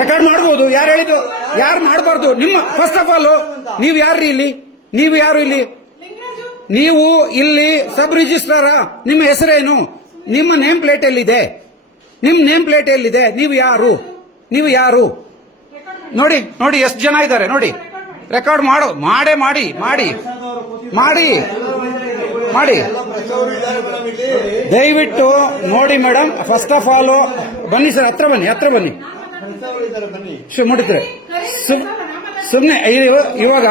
Record ಮಾಡಬಹುದು. ಯಾರು ಹೇಳಿದ್ದು? ಯಾರು ಮಾಡಬಾರ್ದು? ನಿಮ್ಮ ಫಸ್ಟ್ ಆಫ್ ಆಲ್ ನೀವು ಯಾರ್ರಿ ಇಲ್ಲಿ? ನೀವು ಯಾರು ಇಲ್ಲಿ? ನೀವು ಇಲ್ಲಿ ಸಬ್ ರಿಜಿಸ್ಟ್ರಾರ? ನಿಮ್ಮ ಹೆಸರೇನು? ನಿಮ್ಮ ನೇಮ್ ಪ್ಲೇಟ್ ಎಲ್ಲಿದೆ? ನಿಮ್ಮ ನೇಮ್ ಪ್ಲೇಟ್ ಎಲ್ಲಿದೆ? ನೀವು ಯಾರು? ನೀವು ಯಾರು? ನೋಡಿ ನೋಡಿ ಎಷ್ಟು ಜನ ಇದ್ದಾರೆ ನೋಡಿ. ರೆಕಾರ್ಡ್ ಮಾಡಿ ಮಾಡಿ ಮಾಡಿ ಮಾಡಿ ಮಾಡಿ ದಯವಿಟ್ಟು ನೋಡಿ ಮೇಡಮ್. ಫಸ್ಟ್ ಆಫ್ ಆಲ್ ಬನ್ನಿ ಸರ್, ಹತ್ರ ಬನ್ನಿ, ಹತ್ರ ಬನ್ನಿ. ಮುಡಿದ್ರೆ ಸುಮ್ಮನೆ ಇವಾಗ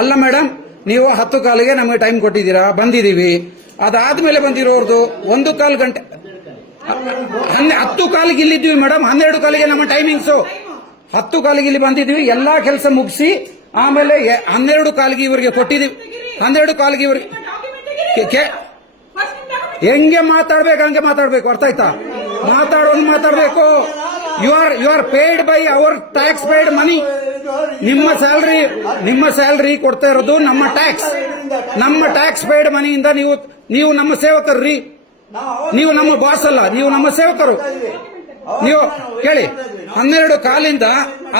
ಅಲ್ಲ ಮೇಡಮ್. ನೀವು 10 ಕಾಲಿಗೆ ನಮಗೆ ಟೈಮ್ ಕೊಟ್ಟಿದ್ದೀರಾ, ಬಂದಿದ್ದೀವಿ. ಅದಾದ್ಮೇಲೆ ಬಂದಿರೋರ್ದು 1 ಕಾಲ್ ಗಂಟೆ 10 ಕಾಲಿಗೆ ಇಲ್ಲಿದ್ವಿ ಮೇಡಮ್. 12 ಕಾಲಿಗೆ ನಮ್ಮ ಟೈಮಿಂಗ್ಸು. 10 ಕಾಲಿಗೆ ಇಲ್ಲಿ ಬಂದಿದ್ವಿ, ಎಲ್ಲಾ ಕೆಲಸ ಮುಗಿಸಿ ಆಮೇಲೆ 12 ಕಾಲಿಗೆ ಇವರಿಗೆ ಕೊಟ್ಟಿದ್ದೀವಿ. 12 ಕಾಲಿಗೆ ಇವರಿಗೆ ಹೆಂಗೆ ಮಾತಾಡ್ಬೇಕು ಹಂಗೆ ಮಾತಾಡ್ಬೇಕು. ಅರ್ಥ ಆಯ್ತಾ? ಮಾತಾಡಬೇಕು. You are paid by our tax paid money. ನಿಮ್ಮ ಸ್ಯಾಲರಿ ಕೊಡ್ತಾ ಇರೋದು ನಮ್ಮ ಟ್ಯಾಕ್ಸ್ ಪೇಯ್ಡ್ ಮನಿಯಿಂದ. ನೀವು ನಮ್ಮ ಸೇವಕರ್ರಿ. ನೀವು ನಮ್ಮ ಬಾಸ್ ಅಲ್ಲ, ನೀವು ನಮ್ಮ ಸೇವಕರು. ನೀವು ಕೇಳಿ, 12 ಕಾಲಿಂದ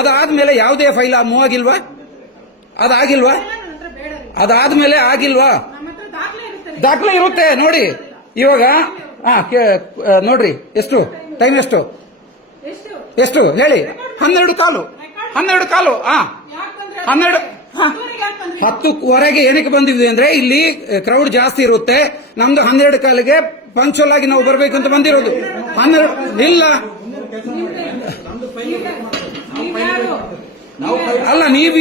ಅದಾದ್ಮೇಲೆ ಯಾವುದೇ ಫೈಲ್ ಮೂವ್ ಆಗಿಲ್ವಾ? ಅದಾಗಿಲ್ವಾ? ಅದಾದ್ಮೇಲೆ ಆಗಿಲ್ವಾ? ದಾಖಲೆ ಇರುತ್ತೆ ನೋಡಿ. ಇವಾಗ ನೋಡ್ರಿ, ಎಷ್ಟು ಟೈಮ್? ಎಷ್ಟು ಹೇಳಿ? 12 ಕಾಲು. 10ವರೆಗೆ ಏನಕ್ಕೆ ಬಂದಿದ್ವಿ ಅಂದ್ರೆ ಇಲ್ಲಿ ಕ್ರೌಡ್ ಜಾಸ್ತಿ ಇರುತ್ತೆ. ನಮ್ದು 12 ಕಾಲಿಗೆ ಪಂಕ್ಚುವಲ್ ಆಗಿ ನಾವು ಬರಬೇಕು ಅಂತ ಬಂದಿರೋದು. 12 ಇಲ್ಲ ಅಲ್ಲ. ನೀವ್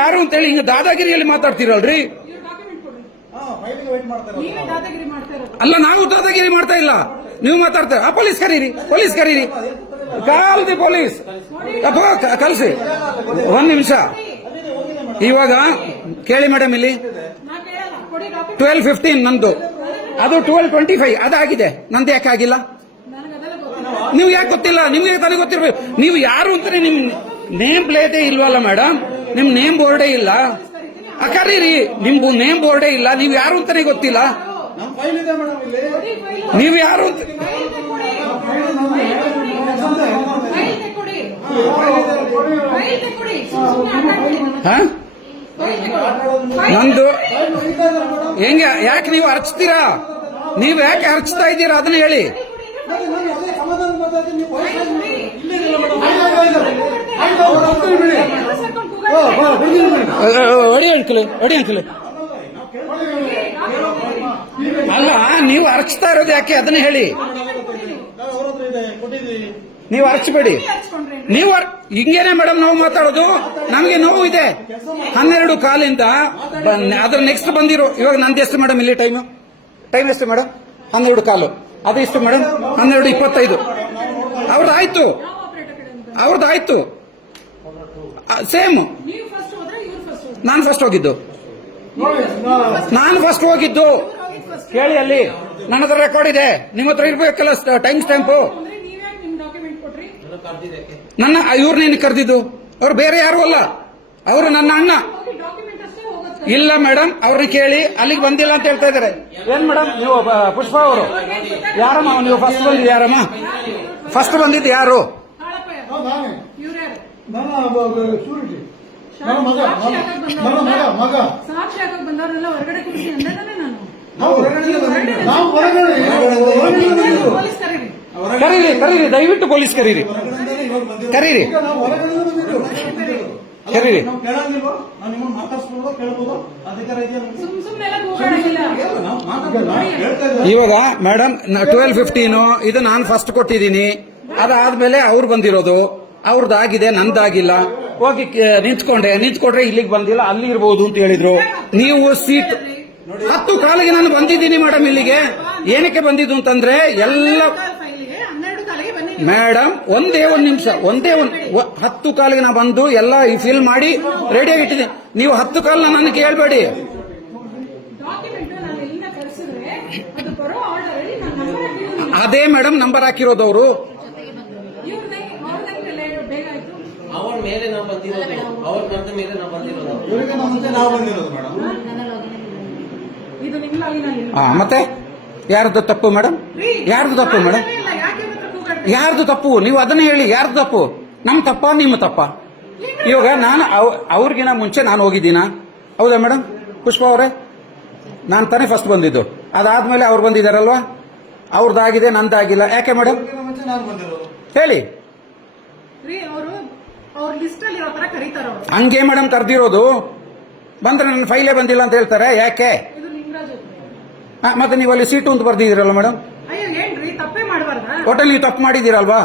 ಯಾರು ಅಂತ ಹೇಳಿ ಹಿಂಗ ದಾದಾಗಿರಿಯಲ್ಲಿ ಮಾತಾಡ್ತೀರಲ್ರಿ? ಅಲ್ಲ, ನಾವು ದಾದಾಗಿರಿ ಮಾಡ್ತಾ ಇಲ್ಲ, ನೀವು ಮಾತಾಡ್ತಾರೆ. ಪೊಲೀಸ್ ಕರೀರಿ. ಪೊಲೀಸ್ ಕಳಿಸಿ. 1 ನಿಮಿಷ. ಇವಾಗ ಕೇಳಿ ಮೇಡಮ್, ಇಲ್ಲಿ 12:15 ನಂದು, ಅದು 12:25 ಅದಾಗಿದೆ. ನಂದು ಯಾಕೆ ಆಗಿಲ್ಲ? ನೀವು ಯಾಕೆ ಗೊತ್ತಿಲ್ಲ? ನಿಮ್ಗೆ ತಾನೇ ಗೊತ್ತಿರ್ಬೇಕು. ನೀವು ಯಾರು ಅಂತಾನೆ ನಿಮ್ ನೇಮ್ ಪ್ಲೇಟೇ ಇಲ್ವಲ್ಲ ಮೇಡಮ್. ನಿಮ್ ನೇಮ್ ಬೋರ್ಡೇ ಇಲ್ಲ. ಕರೀರಿ, ನಿಮ್ಗೂ ನೇಮ್ ಬೋರ್ಡೇ ಇಲ್ಲ. ನೀವು ಯಾರು ಅಂತಾನೆ ಗೊತ್ತಿಲ್ಲ. ನೀವು ಯಾರು ಅಂತ ನಂದು ಹೆಂಗೆ? ಯಾಕೆ ನೀವು ಅರ್ಚ್ತೀರಾ? ನೀವು ಯಾಕೆ ಅರ್ಚ್ತಾ ಇದ್ದೀರಾ ಅದನ್ನ ಹೇಳಿ. ಹೊಡಿ ಅಂಕಲ್. ಅಲ್ಲ, ನೀವು ಅರ್ಚ್ತಾ ಇರೋದು ಯಾಕೆ ಅದನ್ನ ಹೇಳಿ. ನೀವು ಅರ್ಚಬೇಡಿ. ನೀವು ಹಿಂಗೇನೆ ಮೇಡಮ್ ನಾವು ಮಾತಾಡೋದು. ನಮಗೆ ನೋವು ಇದೆ. 12 ಕಾಲಿಂದ ಅದ್ರ ನೆಕ್ಸ್ಟ್ ಬಂದಿರೋ. ಇವಾಗ ನಂದು ಎಷ್ಟು ಮೇಡಮ್ ಇಲ್ಲಿ ಟೈಮ್ ಎಷ್ಟು ಮೇಡಮ್? 12 ಕಾಲು. ಅದು ಎಷ್ಟು ಮೇಡಮ್? 12:25. ಅವ್ರದ್ದಾಯ್ತು ಸೇಮ್. ನಾನು ಫಸ್ಟ್ ಹೋಗಿದ್ದು. ಕೇಳಿ, ಅಲ್ಲಿ ನನ್ನ ಹತ್ರ ರೆಕಾರ್ಡ್ ಇದೆ. ನಿಮ್ಮ ಹತ್ರ ಇರ್ಬೇಕಲ್ಲ ಟೈಮ್ ಸ್ಟ್ಯಾಂಪು. ಇವ್ರನ್ನೇನು ಕರೆದಿದ್ದು? ಅವ್ರು ಬೇರೆ ಯಾರು ಅಲ್ಲ, ಅವರು ನನ್ನ ಅಣ್ಣ. ಇಲ್ಲ ಮೇಡಮ್, ಅವ್ರನ್ನ ಕೇಳಿ. ಅಲ್ಲಿಗೆ ಬಂದಿಲ್ಲ ಅಂತ ಹೇಳ್ತಾ ಇದ್ದಾರೆ. ಏನ್ ಮೇಡಮ್ ನೀವು? ಪುಷ್ಪ ಅವರು ಯಾರಮ್ಮ? ನೀವು ಫಸ್ಟ್ ಬಂದಿದ್ದು ಯಾರಮ್ಮ? ಫಸ್ಟ್ ಬಂದಿದ್ದು ಯಾರು? ಕರೀರಿ, ದಯವಿಟ್ಟು ಪೊಲೀಸ್ ಕರೀರಿ. ಇವಾಗ ಮೇಡಮ್ 12:15 ಇದು ನಾನು ಫಸ್ಟ್ ಕೊಟ್ಟಿದ್ದೀನಿ. ಅದಾದ್ಮೇಲೆ ಅವ್ರು ಬಂದಿರೋದು. ಅವ್ರದ್ದಾಗಿದೆ, ನಂದಾಗಿಲ್ಲ. ಹೋಗಿ ನಿಂತ್ಕೊಂಡ್ರೆ ಇಲ್ಲಿಗೆ ಬಂದಿಲ್ಲ, ಅಲ್ಲಿ ಇರ್ಬೋದು ಅಂತ ಹೇಳಿದ್ರು. ನೀವು ಸೀಟ್ 10 ಕಾಲಿಗೆ ನಾನು ಬಂದಿದ್ದೀನಿ ಮೇಡಮ್. ಇಲ್ಲಿಗೆ ಏನಕ್ಕೆ ಬಂದಿದ್ದು ಅಂತಂದ್ರೆ ಎಲ್ಲ ಮೇಡಮ್ ಒಂದೇ 1 ನಿಮಿಷ. 10 ಕಾಲಿಗೆ ನಾ ಬಂದು ಎಲ್ಲ ಫಿಲ್ ಮಾಡಿ ರೆಡಿಯಾಗಿ ಇಟ್ಟಿದ್ದೀನಿ. ನೀವು 10 ಕಾಲನ್ನ ನನಗೆ ಕೇಳಬೇಡಿ. ಅದೇ ಮೇಡಮ್ ನಂಬರ್ ಹಾಕಿರೋದು ಅವರು. ಮತ್ತೆ ಯಾರ್ದು ತಪ್ಪು ಮೇಡಮ್? ಯಾರ್ದು ತಪ್ಪು ನೀವು ಅದನ್ನ ಹೇಳಿ, ಯಾರ್ದು ತಪ್ಪು? ನಮ್ಮ ತಪ್ಪ ನಿಮ್ಮ ತಪ್ಪ? ಇವಾಗ ನಾನು ಅವ್ರಿಗಿನ ಮುಂಚೆ ನಾನು ಹೋಗಿದ್ದೀನ? ಹೌದಾ ಮೇಡಮ್? ಪುಷ್ಪ ಅವರೇ, ನಾನು ತಾನೇ ಫಸ್ಟ್ ಬಂದಿದ್ದು, ಅದಾದ್ಮೇಲೆ ಅವ್ರು ಬಂದಿದ್ದಾರಲ್ವಾ? ಅವ್ರದ್ದಾಗಿದೆ, ನಂದಾಗಿಲ್ಲ. ಯಾಕೆ ಮೇಡಮ್ ಹೇಳಿ? ಹಂಗೆ ಮೇಡಮ್ ಕರೆದಿರೋದು. ಬಂದ್ರೆ ನನ್ನ ಫೈಲೇ ಬಂದಿಲ್ಲ ಅಂತ ಹೇಳ್ತಾರೆ. ಯಾಕೆ? ಮತ್ತೆ ನೀವು ಅಲ್ಲಿ ಸೀಟು ಅಂತ ಬರ್ದಿದ್ದೀರಲ್ಲ ಮೇಡಮ್, ಒಟ್ಟಲ್ಲಿ ನೀವು ತಪ್ಪು ಮಾಡಿದ್ದೀರಲ್ವಾ?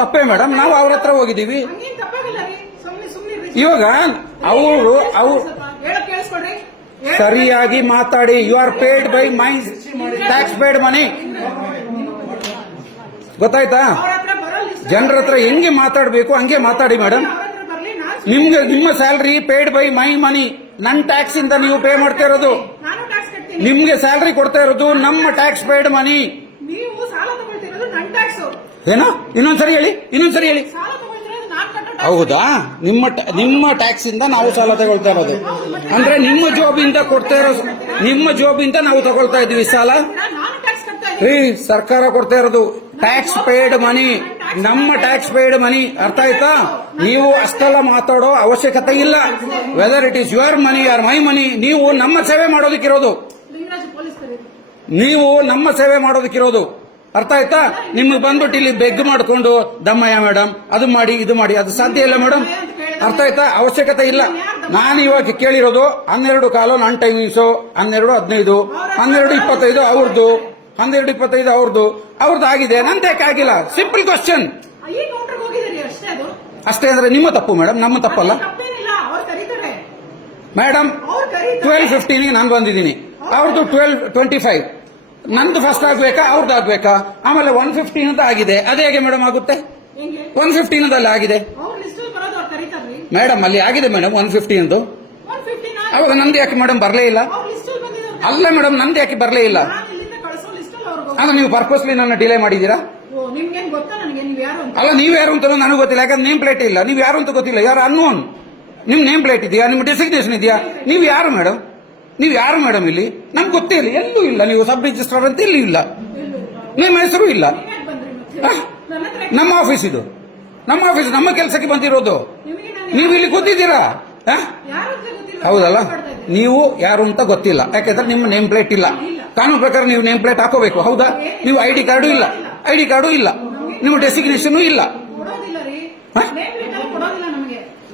ತಪ್ಪೇ ಮೇಡಮ್. ನಾವು ಅವ್ರ ಹತ್ರ ಹೋಗಿದ್ದೀವಿ. ಇವಾಗ ಅವರು ಸರಿಯಾಗಿ ಮಾತಾಡಿ. You are paid by my tax paid money. ಗೊತ್ತಾಯ್ತಾ? ಜನರ ಹತ್ರ ಹೆಂಗೆ ಮಾತಾಡಬೇಕು ಹಂಗೆ ಮಾತಾಡಿ ಮೇಡಮ್. ನಿಮ್ಮ salary paid by my money, ನನ್ನ ಟ್ಯಾಕ್ಸ್ ಇಂದ ನೀವು ಪೇ ಮಾಡ್ತಾ ಇರೋದು. ನಿಮ್ಗೆ ಸ್ಯಾಲರಿ ಕೊಡ್ತಾ ಇರೋದು ನಮ್ಮ ಟ್ಯಾಕ್ಸ್ ಪೇಡ್ ಮನಿ. ಏನೋ ಇನ್ನೊಂದ್ಸರಿ ಹೇಳಿ. ಹೌದಾ? ನಿಮ್ಮ ಟ್ಯಾಕ್ಸ್ ಇಂದ ನಾವು ಸಾಲ ತಗೊಳ್ತಾ ಇರೋದು ಅಂದ್ರೆ ನಿಮ್ಮ ಜಾಬ್ ಇಂದ ಕೊಡ್ತಾ ಇರೋದು, ನಿಮ್ಮ ಜಾಬ್ ಇಂದ ನಾವು ತಗೊಳ್ತಾ ಇದೀವಿ ಸಾಲ. ಸರ್ಕಾರ ಕೊಡ್ತಾ ಇರೋದು ಟ್ಯಾಕ್ಸ್ ಪೇಡ್ ಮನಿ, ನಮ್ಮ ಟ್ಯಾಕ್ಸ್ ಪೇಡ್ ಮನಿ. ಅರ್ಥ ಆಯ್ತಾ? ನೀವು ಅಷ್ಟೆಲ್ಲ ಮಾತಾಡೋ ಅವಶ್ಯಕತೆ ಇಲ್ಲ. Whether it is your money or my money, ನೀವು ನಮ್ಮ ಸೇವೆ ಮಾಡೋದಕ್ಕಿರೋದು. ಅರ್ಥ ಆಯ್ತಾ? ನಿಮ್ಗೆ ಬಂದ್ಬಿಟ್ಟು ಇಲ್ಲಿ ಬೆಗ್ ಮಾಡ್ಕೊಂಡು ದಮ್ಮಯ್ಯ ಮೇಡಮ್ ಅದು ಮಾಡಿ ಇದು ಮಾಡಿ, ಅದು ಸಾಧ್ಯ ಇಲ್ಲ ಮೇಡಮ್. ಅರ್ಥ ಆಯ್ತಾ? ಅವಶ್ಯಕತೆ ಇಲ್ಲ. ನಾನು ಇವಾಗ ಕೇಳಿರೋದು 12 ಕಾಲು ನನ್ನ ಟೈಮಿಂಗ್ಸು, 12:15, 12:25 ಅವ್ರದ್ದು, 12:25 ಅವ್ರದ್ದು ಆಗಿದೆ, ನಂದೇಕೆ ಆಗಿಲ್ಲ? ಸಿಂಪಲ್ ಕ್ವಶನ್ ಅಷ್ಟೇ. ಅಂದ್ರೆ ನಿಮ್ಮ ತಪ್ಪು ಮೇಡಮ್, ನಮ್ಮ ತಪ್ಪಲ್ಲ ಮೇಡಮ್. 12:15 ನಾನು ಬಂದಿದ್ದೀನಿ, ಅವ್ರದ್ದು 12:25. ನಂದು ಫಸ್ಟ್ ಆಗ್ಬೇಕಾ ಅವ್ರದ್ದು ಆಗ್ಬೇಕಾ? ಆಮೇಲೆ 1:15 ಆಗಿದೆ. ಅದೇ ಹೇಗೆ ಮೇಡಮ್ ಆಗುತ್ತೆ? 1:15 ಆಗಿದೆ ಮೇಡಮ್, ಅಲ್ಲಿ ಆಗಿದೆ ಮೇಡಮ್ 1:15. ಅವಾಗ ನಂದು ಯಾಕೆ ಮೇಡಮ್ ಬರಲೇ ಇಲ್ಲ? ಅಲ್ಲ ಮೇಡಮ್, ನಂದು ಯಾಕೆ ಬರಲೇ ಇಲ್ಲ? ಅಂದ್ರೆ ನೀವು ಪರ್ಪಸ್ಲಿ ನನ್ನ ಡಿಲೇ ಮಾಡಿದ್ದೀರಾ? ಅಲ್ಲ, ನೀವು ಯಾರು ಅಂತ ನನಗೆ ಗೊತ್ತಿಲ್ಲ, ಯಾಕಂದ್ರೆ ನೇಮ್ ಪ್ಲೇಟ್ ಇಲ್ಲ. ನೀವು ಯಾರು ಅಂತ ಗೊತ್ತಿಲ್ಲ, ಯಾರು ಅನ್ನೋನ್. ನಿಮ್ ನೇಮ್ ಪ್ಲೇಟ್ ಇದೆಯಾ? ನಿಮ್ಮ ಡೆಸಿಗ್ನೇಷನ್ ಇದೆಯಾ? ನೀವು ಯಾರು ಮೇಡಮ್? ಇಲ್ಲಿ ನಮ್ಗೆ ಗೊತ್ತೇ ಇಲ್ಲ, ಎಲ್ಲೂ ಇಲ್ಲ. ನೀವು ಸಬ್ ರಿಜಿಸ್ಟ್ರಾರ್ ಅಂತ ಇಲ್ಲಿ ಇಲ್ಲ, ನಿಮ್ಮ ಹೆಸರು ಇಲ್ಲ. ನಮ್ಮ ಆಫೀಸ್ ಇದು, ನಮ್ಮ ಕೆಲಸಕ್ಕೆ ಬಂದಿರೋದು. ನೀವು ಇಲ್ಲಿ ಗೊತ್ತಿದ್ದೀರಾ? ಹೌದಲ್ಲ? ನೀವು ಯಾರು ಅಂತ ಗೊತ್ತಿಲ್ಲ, ಯಾಕೆಂದ್ರೆ ನಿಮ್ಮ ನೇಮ್ ಪ್ಲೇಟ್ ಇಲ್ಲ. ಕಾನೂನು ಪ್ರಕಾರ ನೀವು ನೇಮ್ ಪ್ಲೇಟ್ ಹಾಕೋಬೇಕು. ಹೌದಾ? ನೀವು ಐಡಿ ಕಾರ್ಡು ಇಲ್ಲ, ನಿಮ್ಮ ಡೆಸಿಗ್ನೇಷನ್ ಇಲ್ಲ.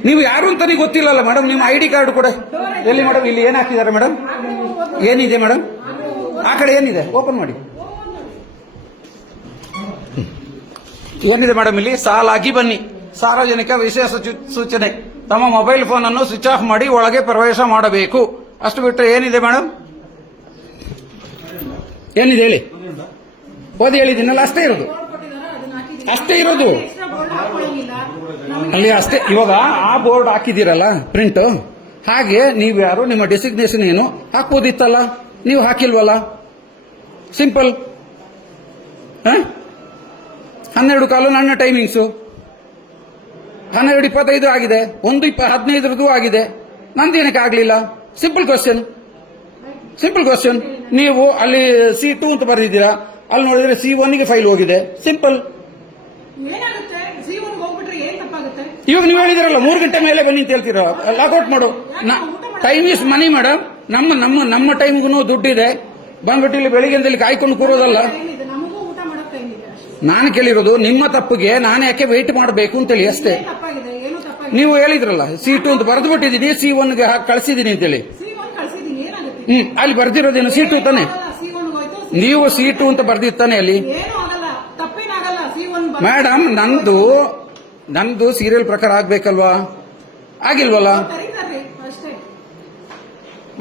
ನೀವು ಯಾರು ಅಂತ ನೀವು ಗೊತ್ತಿಲ್ಲಲ್ಲ ಮೇಡಮ್. ನಿಮ್ಮ ಐಡಿ ಕಾರ್ಡ್ ಕೂಡ ಎಲ್ಲಿ ಮೇಡಮ್? ಇಲ್ಲಿ ಏನ್ ಹಾಕಿದ್ದಾರೆ ಮೇಡಮ್? ಏನಿದೆ ಮೇಡಮ್? ಆ ಕಡೆ ಏನಿದೆ? ಓಪನ್ ಮಾಡಿ. ಏನಿದೆ ಮೇಡಮ್ ಇಲ್ಲಿ? ಸಾಲಾಗಿ ಬನ್ನಿ. ಸಾರ್ವಜನಿಕ ವಿಶೇಷ ಸೂಚನೆ, ತಮ್ಮ ಮೊಬೈಲ್ ಫೋನ್ ಅನ್ನು ಸ್ವಿಚ್ ಆಫ್ ಮಾಡಿ ಒಳಗೆ ಪ್ರವೇಶ ಮಾಡಬೇಕು. ಅಷ್ಟು ಬಿಟ್ಟರೆ ಏನಿದೆ ಮೇಡಮ್? ಏನಿದೆ ಹೇಳಿ? ಓದಿ ಹೇಳಿದ್ದೀನಲ್ಲ, ಅಷ್ಟೇ ಇರೋದು ಅಲ್ಲಿ ಅಷ್ಟೇ. ಇವಾಗ ಆ ಬೋರ್ಡ್ ಹಾಕಿದ್ದೀರಲ್ಲ ಪ್ರಿಂಟ್, ಹಾಗೆ ನೀವು ಯಾರು, ನಿಮ್ಮ ಡೆಸಿಗ್ನೇಷನ್ ಏನು ಹಾಕ್ಬೋದಿತ್ತಲ್ಲ, ನೀವು ಹಾಕಿಲ್ವಲ್ಲ. ಸಿಂಪಲ್. 12 ಕಾಲು ನನ್ನ ಟೈಮಿಂಗ್ಸು, 12:25 ಆಗಿದೆ, 1:15 ಆಗಿದೆ, ನಂದೇನಕ್ಕೆ ಆಗ್ಲಿಲ್ಲ? Simple question. ನೀವು ಅಲ್ಲಿ C2 ಅಂತ ಬರೆದಿದ್ದೀರಾ, ಅಲ್ಲಿ ನೋಡಿದ್ರೆ C1 ಗೆ ಫೈಲ್ ಹೋಗಿದೆ. ಸಿಂಪಲ್. ಇವಾಗ ನೀವು ಹೇಳಿದಿರಲ್ಲ 3 ಗಂಟೆ ಮೇಲೆ ಬನ್ನಿ ಅಂತ ಹೇಳ್ತೀರ, ಲಾಕ್ಔಟ್ ಮಾಡು. Time is money madam. ನಮ್ಮ ಟೈಮ್ಗೂ ದುಡ್ಡಿದೆ. ಬಂದ್ಬಿಟ್ಟು ಇಲ್ಲಿ ಬೆಳಿಗ್ಗೆ ಇಲ್ಲಿ ಕಾಯ್ಕೊಂಡು ಕೂರೋದಲ್ಲ. ನಾನು ಕೇಳಿರೋದು ನಿಮ್ಮ ತಪ್ಪಿಗೆ ನಾನು ಯಾಕೆ ವೆಯ್ಟ್ ಮಾಡಬೇಕು ಅಂತೇಳಿ ಅಷ್ಟೇ. ನೀವು ಹೇಳಿದ್ರಲ್ಲ C2 ಅಂತ ಬರೆದು ಬಿಟ್ಟಿದ್ದೀನಿ, C1 ಗೆ ಕಳಿಸಿದ್ದೀನಿ ಅಂತೇಳಿ. ಅಲ್ಲಿ ಬರ್ದಿರೋದೇನು C2 ತಾನೆ? ನೀವು C2 ಅಂತ ಬರ್ದಿರ್ತಾನೆ ಅಲ್ಲಿ ಮೇಡಮ್. ನಂದು ಸೀರಿಯಲ್ ಪ್ರಕಾರ ಆಗ್ಬೇಕಲ್ವಾ? ಆಗಿಲ್ವಲ್ಲ?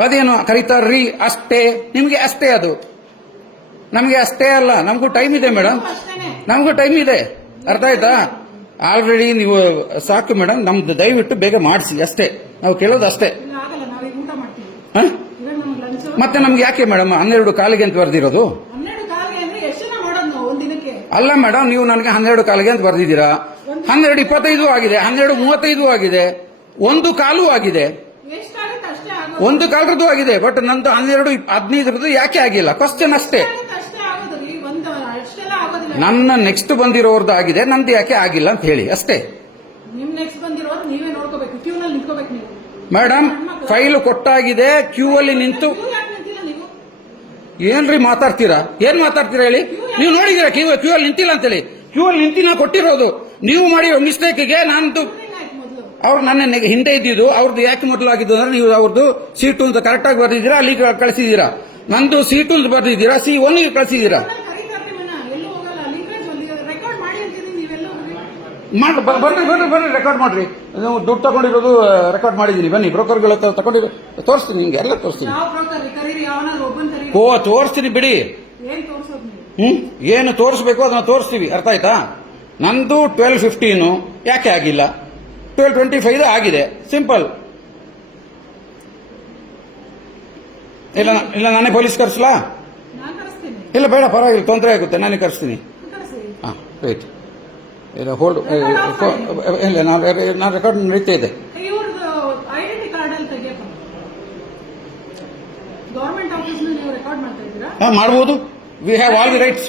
ಅದೇನು ಕರೀತಾರ್ರಿ ಅಷ್ಟೇ, ನಿಮ್ಗೆ ಅಷ್ಟೇ. ಅದು ನಮ್ಗೆ ಅಷ್ಟೇ ಅಲ್ಲ, ನಮಗೂ ಟೈಮ್ ಇದೆ ಮೇಡಮ್, ನಮಗೂ ಟೈಮ್ ಇದೆ. ಅರ್ಥ ಆಯ್ತಾ? ಆಲ್ರೆಡಿ ನೀವು ಸಾಕು ಮೇಡಮ್, ನಮ್ದು ದಯವಿಟ್ಟು ಬೇಗ ಮಾಡಿಸಿ ಅಷ್ಟೇ, ನಾವು ಕೇಳೋದು ಅಷ್ಟೇ. ಮತ್ತೆ ನಮ್ಗೆ ಯಾಕೆ ಮೇಡಮ್ 12 ಕಾಲಿಗೆ ಅಂತ ಬರ್ದಿರೋದು? ಅಲ್ಲ ಮೇಡಮ್, ನೀವು ನನಗೆ 12 ಕಾಲಿಗೆ ಅಂತ ಬರ್ದಿದ್ದೀರಾ. 12:25 ಆಗಿದೆ, 12:35 ಆಗಿದೆ, 1 ಕಾಲು ಆಗಿದೆ, 1 ಕಾಲರದ್ದು ಆಗಿದೆ. ಬಟ್ ನಂದು 12:15 ಯಾಕೆ ಆಗಿಲ್ಲ? ಕ್ವಶನ್ ಅಷ್ಟೇ. ಅಷ್ಟೆಲ್ಲ ಆಗೋದಿಲ್ಲ. ನನ್ನ ನೆಕ್ಸ್ಟ್ ಬಂದಿರೋರ್ದು ಆಗಿದೆ, ನಂದು ಯಾಕೆ ಆಗಿಲ್ಲ ಅಂತ ಹೇಳಿ ಅಷ್ಟೇ. ನಿಮ್ ನೆಕ್ಸ್ಟ್ ಬಂದಿರೋರು ನೀವೇ ನೋಡ್ಕೋಬೇಕು, ಕ್ಯೂ ನಲ್ಲಿ ನಿಂತ್ಕೋಬೇಕು ನೀವು. ಮೇಡಮ್ ಫೈಲ್ ಕೊಟ್ಟಾಗಿದೆ, ಕ್ಯೂ ಅಲ್ಲಿ ನಿಂತು ಕ್ಯೂ ಯಾಕೆ ನಿಂತಿಲ್ಲ ನೀವು? ಏನ್ರಿ ಮಾತಾಡ್ತೀರಾ, ಏನ್ ಮಾತಾಡ್ತೀರಾ ಹೇಳಿ? ನೀವು ನೋಡಿದೀರಾ ಕ್ಯೂ ಅಲ್ಲಿ ನಿಂತಿಲ್ಲ ಅಂತೇಳಿ? ಕ್ಯೂ ಅಲ್ಲಿ ನಿಂತಿ ನಾವು ಕೊಟ್ಟಿರೋದು. ನೀವು ಮಾಡಿರೋ ಮಿಸ್ಟೇಕ್ಗೆ ನಂದು ಆಯ್ತು ಮೊದಲು. ಅವ್ರು ನನ್ನ ಹಿಂದೆ ಇದ್ದಿದ್ದು, ಅವ್ರದ್ದು ಯಾಕೆ ಮೊದಲು ಆಗಿದ್ದು ಅಂದ್ರೆ ನೀವು ಅವ್ರದ್ದು ಸೀಟು ಅಂತ ಕರೆಕ್ಟ್ ಆಗಿ ಬರ್ದಿದ್ದೀರಾ, ಅಲ್ಲಿ ಕಳಿಸಿದೀರಾ. ನಂದು ಸೀಟು ಅಂತ ಬರ್ದಿದ್ದೀರಾ, C1 ಗೆ ಕಳಿಸಿದೀರಾ. ಎಲ್ಲೂ ಹೋಗಲ್ಲ, ಲಿಂಕ್ರೇಜ್ ರೆಕಾರ್ಡ್ ಮಾಡಿ ಅಂತೀನಿ, ನೀವೆಲ್ಲ ಹೋಗಿ ಬರ್ರಿ ರೆಕಾರ್ಡ್ ಮಾಡ್ರಿ. ನೀವು ದುಡ್ಡು ತಗೊಂಡಿರೋದು ರೆಕಾರ್ಡ್ ಮಾಡಿದೀನಿ. ಬನ್ನಿ, ಬ್ರೋಕರ್ಗಳ ಹತ್ರ ತಗೊಂಡಿರೋ ತೋರಿಸ್ತೀನಿ, ನಿಮ್ಗೆ ಎಲ್ಲ ತೋರಿಸ್ತೀನಿ. ಯಾವ ಬ್ರೋಕರ್ ಕರೀರಿ, ಯಾವನಾದ್ರು ಒಬ್ಬನ್ ಕರೀರಿ. ತೋರಿಸ್ತೀನಿ ಬಿಡಿ. ಏನ್ ತೋರ್ಸೋದು ನೀವು? ಏನು ತೋರಿಸ್ಬೇಕು ಅದನ್ನ ತೋರಿಸ್ತೀವಿ, ಅರ್ಥ ಆಯ್ತಾ? ನಂದು 12:15 ಯಾಕೆ ಆಗಿಲ್ಲ, 12:25 ಆಗಿದೆ, ಸಿಂಪಲ್. ಇಲ್ಲ ನಾನೇ ಪೊಲೀಸ್ ಕರ್ಸ್ಲಾ? ನಾನ್ ಕರೆಸ್ತೀನಿ. ಇಲ್ಲ ಬೇಡ, ಪರವಾಗಿಲ್ಲ, ತೊಂದರೆ ಆಗುತ್ತೆ, ನಾನೇ ಕರ್ಸ್ತೀನಿ. ಕರೆಸಿ. ಹಾ ರೈಟ್. ಇಲ್ಲ ಹೋಲ್ಡ್, ಇಲ್ಲ ನಾನು ರೆಕಾರ್ಡ್ ನಡೀತಾ ಇದೆ. ಇವ್ರದ್ದು ಐಡೆಂಟಿ ಕಾರ್ಡ್ ಅಲ್ಲಿ ತೆಗಿಯಪ್ಪ. ಗವರ್ಮೆಂಟ್ ಆಫೀಸ್ ನೀವು ರೆಕಾರ್ಡ್ ಮಾಡ್ತಾ ಇದ್ದೀರಾ? ಮಾಡ್ಬೋದು. We have all the rights.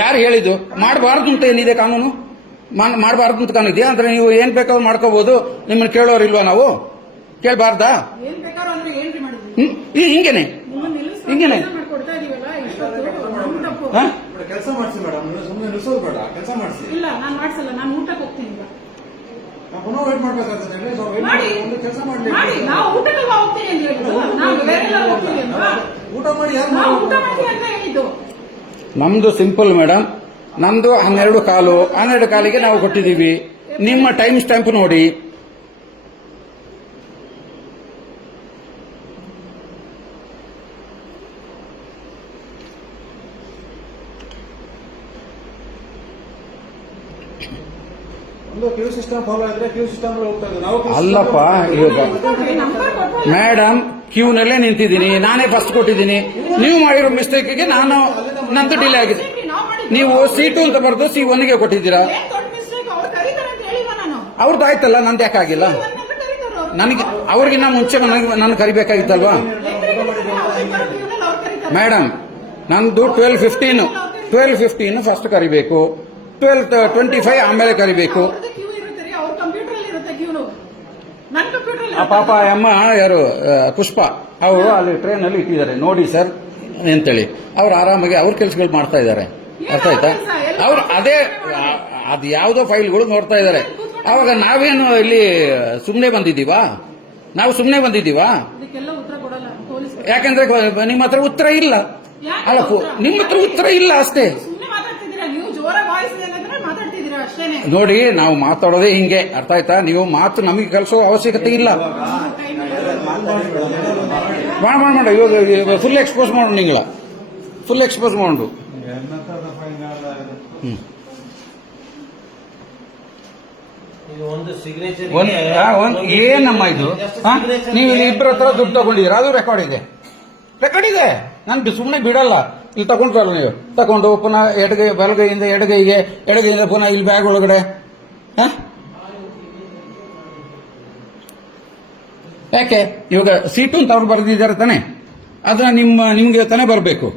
ಯಾರು ಹೇಳಿದ್ದು ಮಾಡಬಾರ್ದು ಅಂತ ಏನಿದೆ ಕಾನೂನು? ಮಾಡಬಾರ್ದು ಅಂತ ಕಾನೂನು ಇದೆಯಾ? ಅಂದ್ರೆ ನೀವು ಏನ್ ಬೇಕಾದ್ರೂ ಮಾಡ್ಕೋಬಹುದು, ನಿಮ್ಮನ್ನ ಕೇಳೋರಿಲ್ವಾ? ನಾವು ಕೇಳಬಾರ್ದಾ? ಏನ್ ಬೇಕಾದ್ರೂ ಅಂದ್ರೆ ಏನ್ರಿ ಮಾಡಿದ್ವಿ? ಹಿಂಗೇನೆ ಹಿಂಗೇನೆ ಕೊಡ್ತಾ ಇದೀವಲ್ಲ ಇಷ್ಟೊತ್ತು, ನಮ್ ತಪ್ಪು. ಕೆಲಸ ಮಾಡಿಸಿ ಮೇಡಮ್, ಸುಮ್ಮನೆ ನಿಲ್ಸೋದು ಬೇಡ, ಕೆಲಸ ಮಾಡಿಸಿ. ಇಲ್ಲ ನಾನು ಮಾಡ್ಸಲ್ಲ, ನಾನು ಊಟಕ್ಕೆ ಹೋಗ್ತೀನಿ ಈಗ. ನಾವು ಪುನಃ ವೇಟ್ ಮಾಡ್ಬೇಕಾಗ್ತದೆ. ಮಾಡಿ ಒಂದು ಕೆಲಸ ಮಾಡಿ, ಮಾಡಿ, ನಾವು ಊಟಕ್ಕೆ ಹೋಗ್ತೀನಿ ಅಂತ ಹೇಳಿದ್ವಲ್ಲ, ನಾವು ಬೇರೆ ಎಲ್ಲ ಹೋಗ್ತೀವಿ ಅಲ್ವಾ? ಊಟ ಮಾಡಿ ಯಾರು ನಾವು ಊಟ ಮಾಡ್ತೀವಿ ಅಂತ ಹೇಳಿದ್ದು. ನಮ್ದು ಸಿಂಪಲ್ ಮೇಡಮ್, ನಮ್ದು 12 ಕಾಲಿಗೆ ನಾವು ಕೊಟ್ಟಿದ್ದೀವಿ. ನಿಮ್ಮ ಟೈಮ್ ಸ್ಟ್ಯಾಂಪ್ ನೋಡಿ. ಒಂದು ಕ್ಯೂ ಸಿಸ್ಟಮ್ ಫಾಲೋ ಆಗಿದ್ರೆ ಕ್ಯೂ ಸಿಸ್ಟಮ್ ಹೋಗ್ತಾ ಇದೆ. ನಾವು ಅಲ್ಲಪ್ಪ, ಇವಾಗ ಮೇಡಮ್ ಕ್ಯೂನಲ್ಲೇ ನಿಂತಿದ್ದೀನಿ, ನಾನೇ ಫಸ್ಟ್ ಕೊಟ್ಟಿದ್ದೀನಿ. ನೀವು ಮಾಡಿರೋ ಮಿಸ್ಟೇಕ್ಗೆ ನಂದು ಡಿಲೇ ಆಗಿದೆ. ನೀವು C2 ಅಂತ ಬರೆದು C1 ಗೆ ಕೊಟ್ಟಿದ್ದೀರಾ. ಏನ್ ದೊಡ್ಡ ಮಿಸ್ಟೇಕ್, ಅವ್ರು ಕರೀತಾರೆ ಅಂತ ಹೇಳಿಲ್ವಾ ನಾನು? ಅವ್ರದ್ದು ಆಯ್ತಲ್ಲ, ನಂದು ಯಾಕಾಗಿಲ್ಲ? ನನ್ನ ಕರೀತಾರೆ ಅವ್ರು. ನನಗೆ ಅವ್ರಿಗಿನ್ನ ಮುಂಚೆ ನಾನು ಕರಿಬೇಕಾಗಿತ್ತಲ್ವಾ? ಮೇಡಮ್ ನಂದು 12:15 ಫಸ್ಟ್ ಕರಿಬೇಕು, 12:25 ಆಮೇಲೆ ಕರಿಬೇಕು. ಕ್ಯೂ ಇರುತ್ತೆ ರೀ, ಅವ್ರ ಕಂಪ್ಯೂಟರ್ ಅಲ್ಲಿ ಇರುತ್ತೆ ಕ್ಯೂ. ನನ್ನ ಕಂಪ್ಯೂಟರ್ ಆ ಪಾಪ ಅಮ್ಮ ಯಾರು ಪುಷ್ಪ, ಅವರು ಅಲ್ಲಿ ಟ್ರೈನ್ ಅಲ್ಲಿ ಇಟ್ಟಿದ್ದಾರೆ ನೋಡಿ ಸರ್ ಅಂತೇಳಿ. ಅವ್ರು ಆರಾಮಾಗಿ ಅವ್ರ ಕೆಲಸಗಳು ಮಾಡ್ತಾ ಇದ್ದಾರೆ, ಅರ್ಥ ಆಯ್ತಾ? ಅವ್ರು ಅದು ಯಾವುದೋ ಫೈಲ್ಗಳು ನೋಡ್ತಾ ಇದ್ದಾರೆ. ಅವಾಗ ನಾವೇನು ಇಲ್ಲಿ ಸುಮ್ಮನೆ ಬಂದಿದ್ದೀವಾ? ನಾವು ಸುಮ್ಮನೆ ಬಂದಿದ್ದೀವಾ? ಅದಕ್ಕೆಲ್ಲ ಉತ್ತರ ಕೊಡಲ್ಲ ಪೊಲೀಸ್. ಯಾಕಂದ್ರೆ ನಿಮ್ಮ ಹತ್ರ ಉತ್ತರ ಇಲ್ಲ. ಅಲ್ಲ, ನಿಮ್ಮ ಹತ್ರ ಉತ್ತರ ಇಲ್ಲ ಅಷ್ಟೇ. ಸುಮ್ಮನೆ ಮಾತಾಡ್ತಿದ್ದೀರಾ ನೀವು, ಜೋರ ವಾಯ್ಸ್ ಏನಂದ್ರೆ ಮಾತಾಡ್ತಿದ್ದೀರಾ ಅಷ್ಟೇನೆ. ನೋಡಿ, ನಾವು ಮಾತಾಡೋದೇ ಹಿಂಗೆ, ಅರ್ಥ ಆಯ್ತಾ? ನೀವು ಮಾತು ನಮಗೆ ಕಲಿಸೋ ಅವಶ್ಯಕತೆ ಇಲ್ಲ. ಮಾಡ ಇವಾಗ ಫುಲ್ ಎಕ್ಸ್ಪೋಸ್ ಮಾಡೋಣ, ನಿಂಗಳ ಫುಲ್ ಎಕ್ಸ್ಪೋಸ್ ಮಾಡೋಣ. ಏನಮ್ಮ ಇದು? ನೀವು ಇಲ್ಲಿ ಇಬ್ಬರ ಹತ್ರ ದುಡ್ಡು ತಗೊಂಡಿದ್ದೀರಾ, ಅದು ರೆಕಾರ್ಡ್ ಇದೆ. ನಾನು ಸುಮ್ಮನೆ ಬಿಡಲ್ಲ. ಇಲ್ಲಿ ತಗೊಂಡ್ರಲ್ಲ ನೀವು, ತಗೊಂಡು ಪುನಃ ಬಲಗೈಯಿಂದ ಎಡಗೈಯಿಂದ ಪುನಃ ಇಲ್ಲಿ ಬ್ಯಾಗ್ ಒಳಗಡೆ. ಯಾಕೆ ಇವಾಗ C2 ಅಂತ ಅವ್ರು ಬರೆದಿದ್ದಾರೆ ತಾನೆ, ಅದನ್ನ ನಿಮ್ಗೆ ತಾನೇ ಬರಬೇಕು.